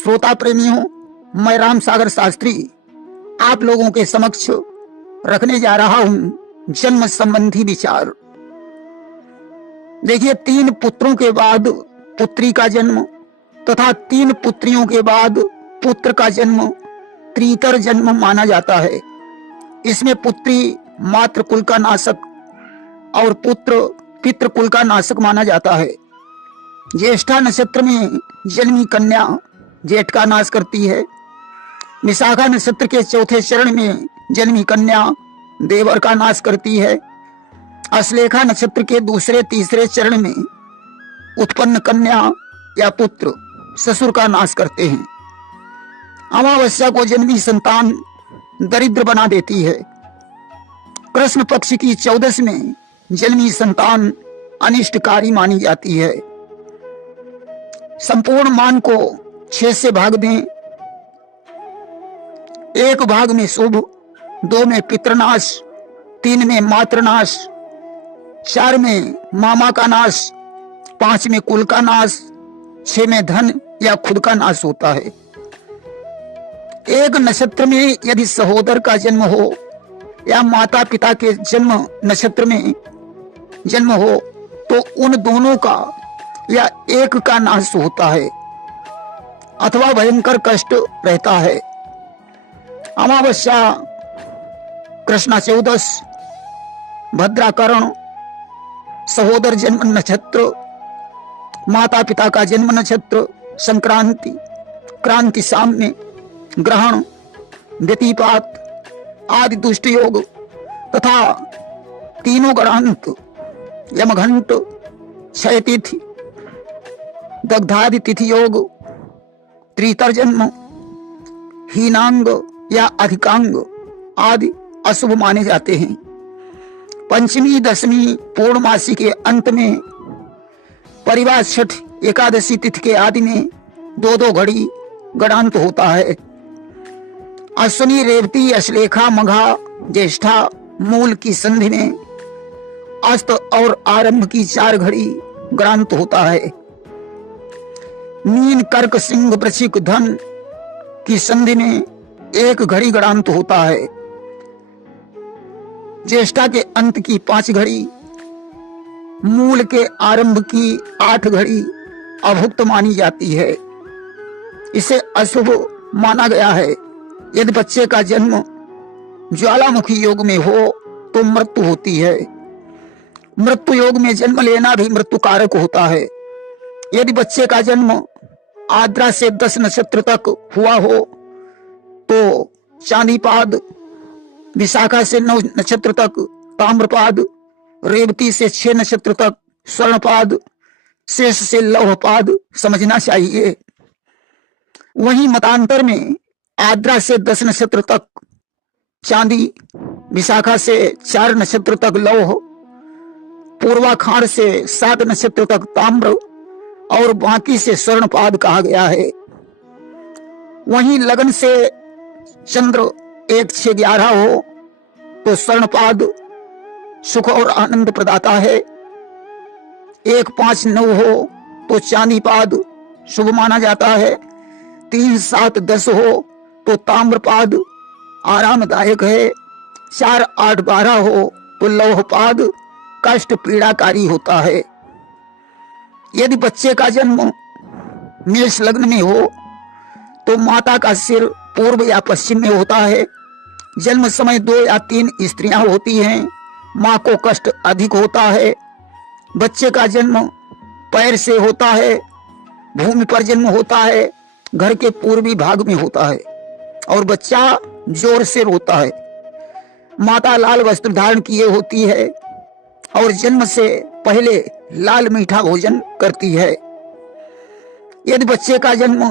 श्रोता प्रेमियों, मैं राम सागर शास्त्री आप लोगों के समक्ष रखने जा रहा हूं जन्म संबंधी विचार। देखिए, 3 पुत्रों के बाद पुत्री का जन्म तथा 3 पुत्रियों के बाद पुत्र का जन्म त्रितर जन्म माना जाता है। इसमें पुत्री मातृ कुल का नाशक और पुत्र पितृ कुल का नाशक माना जाता है। ज्येष्ठा नक्षत्र में जन्मी कन्या जेठ का नाश करती है। विशाखा नक्षत्र के चौथे चरण में जन्मी कन्या देवर का नाश करती है। अश्लेषा नक्षत्र के दूसरे तीसरे चरण में उत्पन्न कन्या या पुत्र ससुर का नाश करते हैं। अमावस्या को जन्मी संतान दरिद्र बना देती है। कृष्ण पक्ष की 14 में जन्मी संतान अनिष्टकारी मानी जाती है। संपूर्ण मान को 6 से भाग दें। 1 भाग में शुभ, 2 में पितृनाश, 3 में मातृनाश, 4 में मामा का नाश, 5 में कुल का नाश, 6 में धन या खुद का नाश होता है। एक नक्षत्र में यदि सहोदर का जन्म हो या माता पिता के जन्म नक्षत्र में जन्म हो तो उन दोनों का या एक का नाश होता है अथवा भयंकर कष्ट रहता है। अमावस्या, कृष्णा 14, भद्राकरण, सहोदर जन्म नक्षत्र, माता पिता का जन्म नक्षत्र, संक्रांति, क्रांति साम्य, ग्रहण, व्यतिपात आदि दुष्ट योग तथा तीनों गणांत, यमघंट, क्षय तिथि, दग्धादि तिथि योग, त्रितर जन्म, हीनांग या अधिकांग आदि अशुभ माने जाते हैं। पंचमी, दशमी, पूर्णमासी के अंत में, परिवार छठ, एकादशी तिथि के आदि में 2-2 घड़ी गणांत होता है। अश्विनी, रेवती, अश्लेषा, मघा, ज्येष्ठा, मूल की संधि में अस्त और आरंभ की 4 घड़ी गणांत होता है। मीन, कर्क, सिंह, वृश्चिक, धन की संधि में 1 घड़ी गणांत होता है। ज्येष्ठा के अंत की 5 घड़ी, मूल के आरंभ की 8 घड़ी अभुक्त मानी जाती है। इसे अशुभ माना गया है। यदि बच्चे का जन्म ज्वालामुखी योग में हो तो मृत्यु होती है। मृत्यु योग में जन्म लेना भी मृत्यु कारक होता है। यदि बच्चे का जन्म आद्रा से 10 नक्षत्र तक हुआ हो तो चांदीपाद, विशाखा से 9 नक्षत्र तक ताम्रपाद, रेवती से 6 नक्षत्र तक स्वर्णपाद, शेष से लौहपाद समझना चाहिए। वहीं मतांतर में आद्रा से 10 नक्षत्र तक चांदी, विशाखा से 4 नक्षत्र तक लौह, पूर्वाखाड़ से 7 नक्षत्र तक ताम्र और बाकी से स्वर्णपाद कहा गया है। वहीं लगन से चंद्र 1-6-11 हो तो स्वर्णपाद सुख और आनंद प्रदाता है। 1-5-9 हो तो चांदीपाद शुभ माना जाता है। 3-7-10 हो तो ताम्रपाद आरामदायक है। 4-8-12 हो तो लौहपाद कष्ट पीड़ाकारी होता है। यदि बच्चे का जन्म मेष लग्न में हो तो माता का सिर पूर्व या पश्चिम में होता है। जन्म समय 2 या 3 स्त्रियां होती हैं। मां को कष्ट अधिक होता है। बच्चे का जन्म पैर से होता है। भूमि पर जन्म होता है। घर के पूर्वी भाग में होता है और बच्चा जोर से रोता है। माता लाल वस्त्र धारण किए होती है और जन्म से पहले लाल मीठा भोजन करती है। यदि बच्चे का जन्म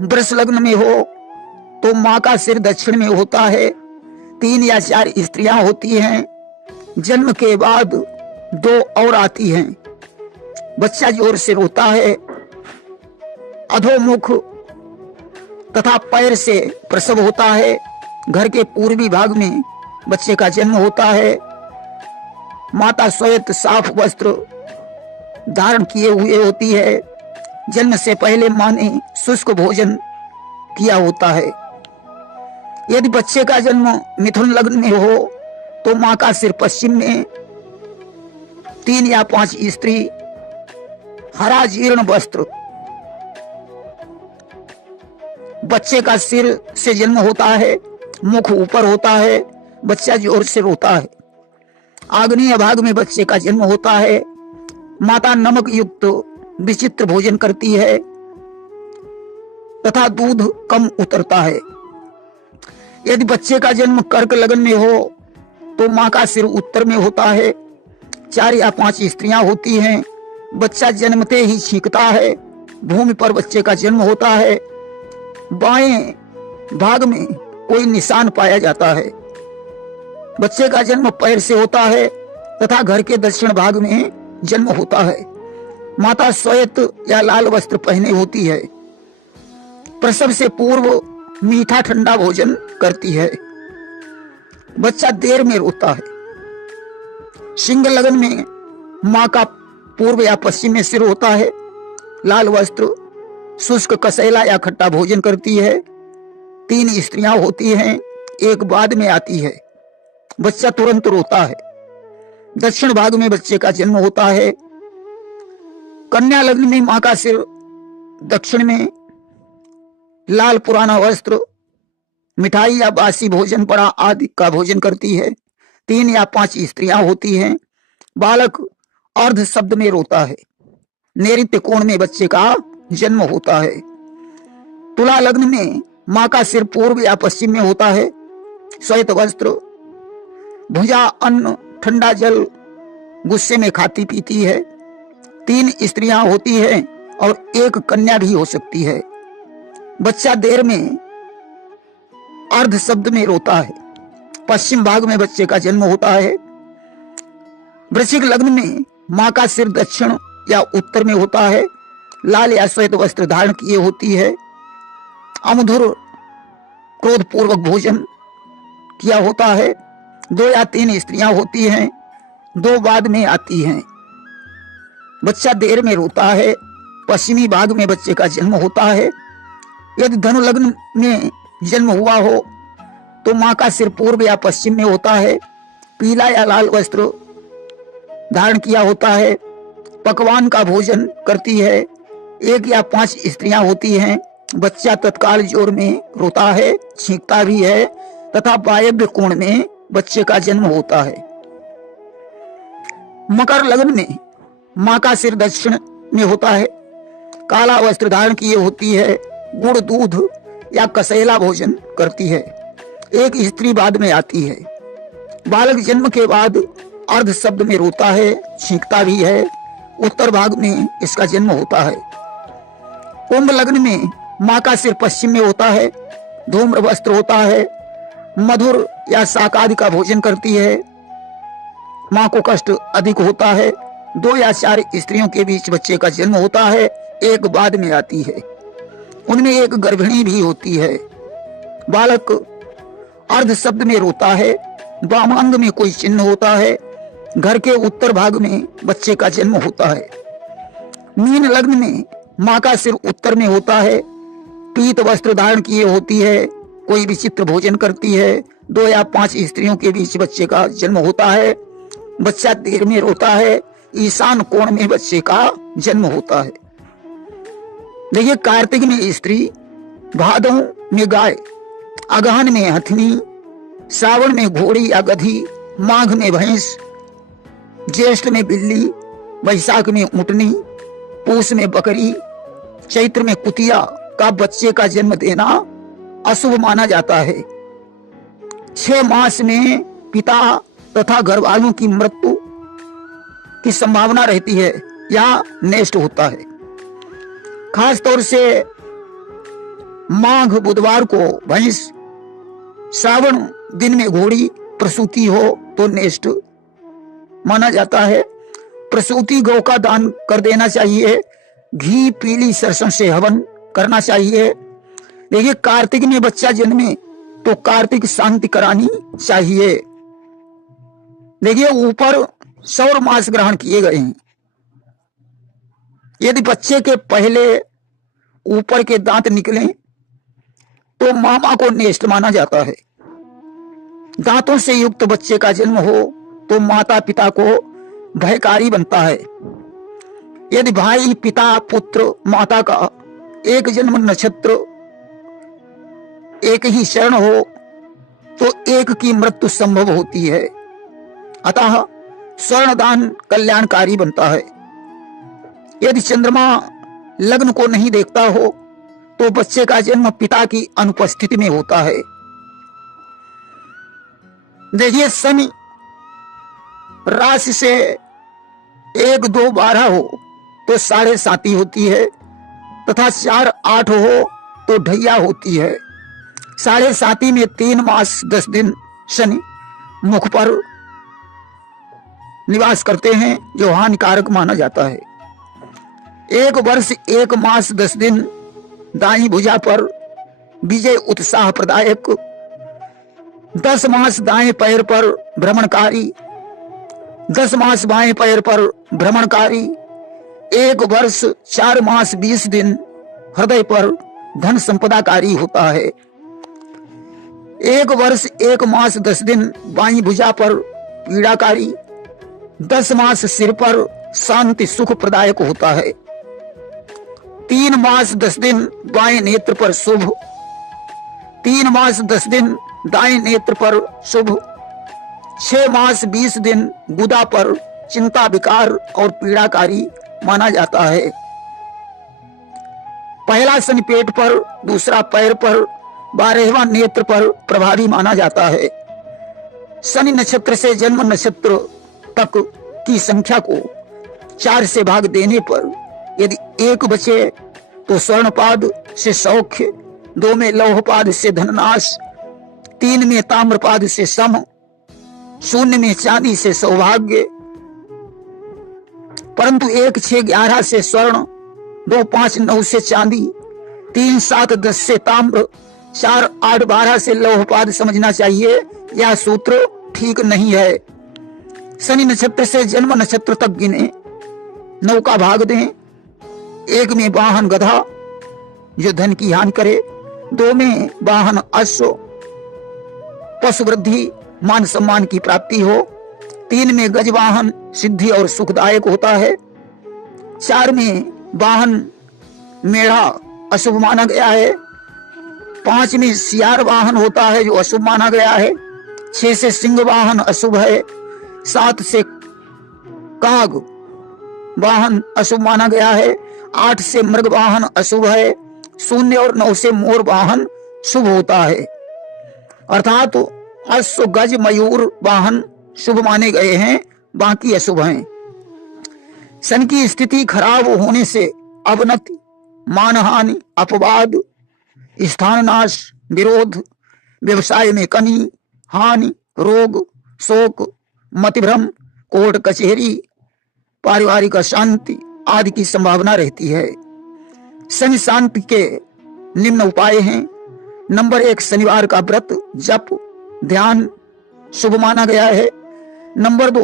वृष लग्न में हो तो मां का सिर दक्षिण में होता है। 3 या 4 स्त्रियां होती हैं। जन्म के बाद 2 और आती हैं। बच्चा जोर से रोता है। अधोमुख तथा पैर से प्रसव होता है। घर के पूर्वी भाग में बच्चे का जन्म होता है। माता श्वेत साफ वस्त्र धारण किए हुए होती है। जन्म से पहले मां ने शुष्क भोजन किया होता है। यदि बच्चे का जन्म मिथुन लग्न में हो तो मां का सिर पश्चिम में, 3 या 5 स्त्री, हरा जीर्ण वस्त्र। बच्चे का सिर से जन्म होता है, मुख ऊपर होता है, बच्चा जोर से रोता है। आग्नेय भाग में बच्चे का जन्म होता है। माता नमक युक्त विचित्र भोजन करती है तथा दूध कम उतरता है। यदि बच्चे का जन्म कर्क लग्न में हो तो मां का सिर उत्तर में होता है, 4 या 5 स्त्रियां होती हैं। बच्चा जन्मते ही छींकता है। भूमि पर बच्चे का जन्म होता है। बाएं भाग में कोई निशान पाया जाता है। बच्चे का जन्म पैर से होता है तथा घर के दक्षिण भाग में जन्म होता है। माता श्वेत या लाल वस्त्र पहने होती है। प्रसव से पूर्व मीठा ठंडा भोजन करती है। बच्चा देर में रोता है। सिंह लगन में मां का पूर्व या पश्चिम में सिर होता है। लाल वस्त्र, शुष्क कसैला या खट्टा भोजन करती है। 3 स्त्रियां होती हैं, एक बाद में आती है। बच्चा तुरंत रोता है। दक्षिण भाग में बच्चे का जन्म होता है। कन्या लग्न में मां का सिर दक्षिण में, लाल पुराना वस्त्र, मिठाई या बासी भोजन पड़ा आदि का भोजन करती है। 3 या 5 स्त्रियां होती हैं। बालक अर्ध शब्द में रोता है। नैऋत्य कोण में बच्चे का जन्म होता है। तुला लग्न में मां का सिर पूर्व या पश्चिम में होता है। श्वेत वस्त्र, भुजा अन्न, ठंडा जल गुस्से में खाती पीती है। 3 स्त्रियां होती हैं और 1 कन्या भी हो सकती है। बच्चा देर में अर्ध शब्द में रोता है। पश्चिम भाग में बच्चे का जन्म होता है। वृश्चिक लग्न में मां का सिर दक्षिण या उत्तर में होता है। लाल या श्वेत वस्त्र धारण किए होती है। अमधुर क्रोध पूर्वक भोजन किया होता है। 2 या 3 स्त्रियां होती हैं, 2 बाद में आती हैं। बच्चा देर में रोता है। पश्चिमी भाग में बच्चे का जन्म होता है। यदि धनु लग्न में जन्म हुआ हो तो मां का सिर पूर्व या पश्चिम में होता है। पीला या लाल वस्त्र धारण किया होता है। पकवान का भोजन करती है। 1 या 5 स्त्रियां होती हैं। बच्चा तत्काल जोर में रोता है, छींकता भी है तथा वायव्य कोण में बच्चे का जन्म होता है। मकर लग्न में मां का सिर दक्षिण में होता है। काला वस्त्र धारण किए होती है। गुड़, दूध या कसैला भोजन करती है। 1 स्त्री बाद में आती है। बालक जन्म के बाद अर्ध शब्द में रोता है, छींकता भी है। उत्तर भाग में इसका जन्म होता है। कुंभ लग्न में मां का सिर पश्चिम में होता है। धूम्र वस्त्र होता है। मधुर या शाक आदि का भोजन करती है। मां को कष्ट अधिक होता है। 2 या 4 स्त्रियों के बीच बच्चे का जन्म होता है। 1 बाद में आती है। उनमें 1 गर्भिणी भी होती है। बालक अर्ध शब्द में रोता है। वामांग में कोई चिन्ह होता है। घर के उत्तर भाग में बच्चे का जन्म होता है। मीन लग्न में मां का सिर उत्तर में होता है। पीत वस्त्र धारण किए होती है। कोई विचित्र भोजन करती है। 2 या 5 स्त्रियों के बीच बच्चे का जन्म होता है। बच्चा देर में रोता है। ईशान कोण में बच्चे का जन्म होता है। देखिए, कार्तिक में स्त्री, भादों में गाय, अगहन में हथनी, श्रावण में घोड़ी या गधी, माघ में भैंस, ज्येष्ठ में बिल्ली, वैशाख में ऊंटनी, पूस में बकरी, चैत्र में कुतिया का बच्चे का जन्म देना अशुभ माना जाता है। 6 मास में पिता तथा घर वालों की मृत्यु की संभावना रहती है या नष्ट होता है। खास तौर से माघ बुधवार को भैंस, श्रावण दिन में घोड़ी प्रसूति हो तो नष्ट माना जाता है। प्रसूति गौ का दान कर देना चाहिए। घी, पीली सरसों से हवन करना चाहिए। देखिए, कार्तिक में बच्चा जन्मे तो कार्तिक शांति करानी चाहिए। देखिए, ऊपर सौर मास ग्रहण किए गए हैं। यदि बच्चे के पहले ऊपर के दांत निकले तो मामा को नेष्ट माना जाता है। दांतों से युक्त बच्चे का जन्म हो तो माता पिता को भयकारी बनता है। यदि भाई पिता पुत्र माता का एक जन्म नक्षत्र एक ही शरण हो तो एक की मृत्यु संभव होती है। अतः स्वर्णदान कल्याणकारी बनता है। यदि चंद्रमा लग्न को नहीं देखता हो तो बच्चे का जन्म पिता की अनुपस्थिति में होता है। देखिए, शनि राशि से 1, 2, 12 हो तो 7.5 होती है तथा 4, 8 हो तो ढैया होती है। 7.5 में 3 मास 10 दिन शनि मुख पर निवास करते हैं जो हानिकारक माना जाता है। 1 वर्ष 1 मास 10 दिन दाई भुजा पर विजय उत्साह प्रदायक, 10 मास दाएं पैर पर भ्रमणकारी, 10 मास बाएं पैर पर भ्रमणकारी, 1 वर्ष 4 मास 20 दिन हृदय पर धन संपदाकारी होता है। 1 वर्ष 1 मास 10 दिन बाई भुजा पर पीड़ाकारी, 10 मास सिर पर शांति सुख प्रदायक होता है। 3 मास 10 दिन बाएं नेत्र पर शुभ, 3 मास 10 दिन दाएं नेत्र पर शुभ, 6 मास 20 दिन गुदा पर चिंता विकार और पीड़ाकारी माना जाता है। पहला शनि पेट पर, दूसरा पैर पर, 12वां नेत्र पर प्रभावी माना जाता है। शनि नक्षत्र से जन्म नक्षत्र तक की संख्या को 4 से भाग देने पर यदि 1 बचे तो स्वर्णपाद से सौख्य, 2 में लौहपाद से धननाश, 3 में ताम्रपाद से सम, 0 में चांदी से सौभाग्य। परंतु 1, 6, 11 से स्वर्ण, 2, 5, 9 से चांदी, 3, 7, 10 से ताम्र, 4, 8, 12 से लौहपाद समझना चाहिए। यह सूत्र ठीक नहीं है। शनि नक्षत्र से जन्म नक्षत्र तक गिने, 9 का भाग दें। 1 में वाहन गधा जो धन की हानि करे, 2 में वाहन अश्व पशु वृद्धि मान सम्मान की प्राप्ति हो, 3 में गजवाहन सिद्धि और सुखदायक होता है, 4 में वाहन मेढ़ा अशुभ माना गया है, 5 में सियार वाहन होता है जो अशुभ माना गया है, 6 से सिंह वाहन अशुभ है, 7 से काग वाहन अशुभ माना गया है, 8 से मृग वाहन अशुभ है, 0 और 9 से मोर वाहन शुभ होता है। अर्थात अश्व गज मयूर वाहन शुभ माने गए हैं, बाकी अशुभ हैं। शनि की स्थिति खराब होने से अवनति, मानहानि, अपवाद, स्थान नाश, विरोध, व्यवसाय में कमी, हानि, रोग, शोक, मतिभ्रम, कोर्ट कचहरी, पारिवारिक अशांति आदि की संभावना रहती है। शनि शांति के निम्न उपाय हैं। नंबर 1, शनिवार का व्रत, जप, ध्यान शुभ माना गया है। नंबर 2,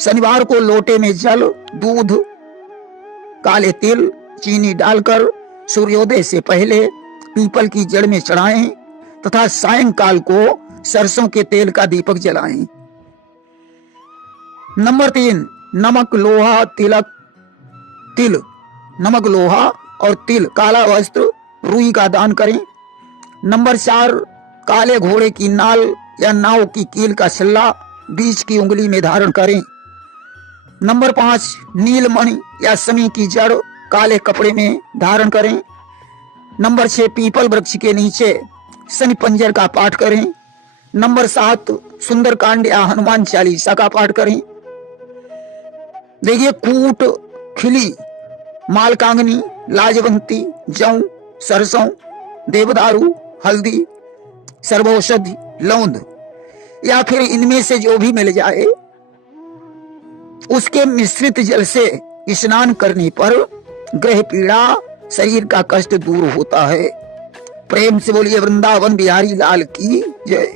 शनिवार को लोटे में जल, दूध, काले तिल, चीनी डालकर सूर्योदय से पहले पीपल की जड़ में चढ़ाएं तथा सायंकाल को सरसों के तेल का दीपक जलाएं। नंबर 3, नमक, लोहा, तिल, नमक, लोहा और तिल, काला वस्त्र, रुई का दान करें। नंबर 4, काले घोड़े की नाल या नाव की कील का छल्ला बीच की उंगली में धारण करें। नंबर 5, नीलमणि या समी की जड़ काले कपड़े में धारण करें। नंबर 6, पीपल वृक्ष के नीचे शनि पंजर का पाठ करें। नंबर 7, सुंदरकांड या हनुमान चालीसा का पाठ करें। देखिए, कूट, खिली, मालकांगनी, लाजवंती, जौ, सरसों, देवदारू, हल्दी, सर्वौषधि, लौंग या फिर इनमें से जो भी मिल जाए उसके मिश्रित जल से स्नान करने पर ग्रह पीड़ा, शरीर का कष्ट दूर होता है। प्रेम से बोलिए वृंदावन बिहारी लाल की जय।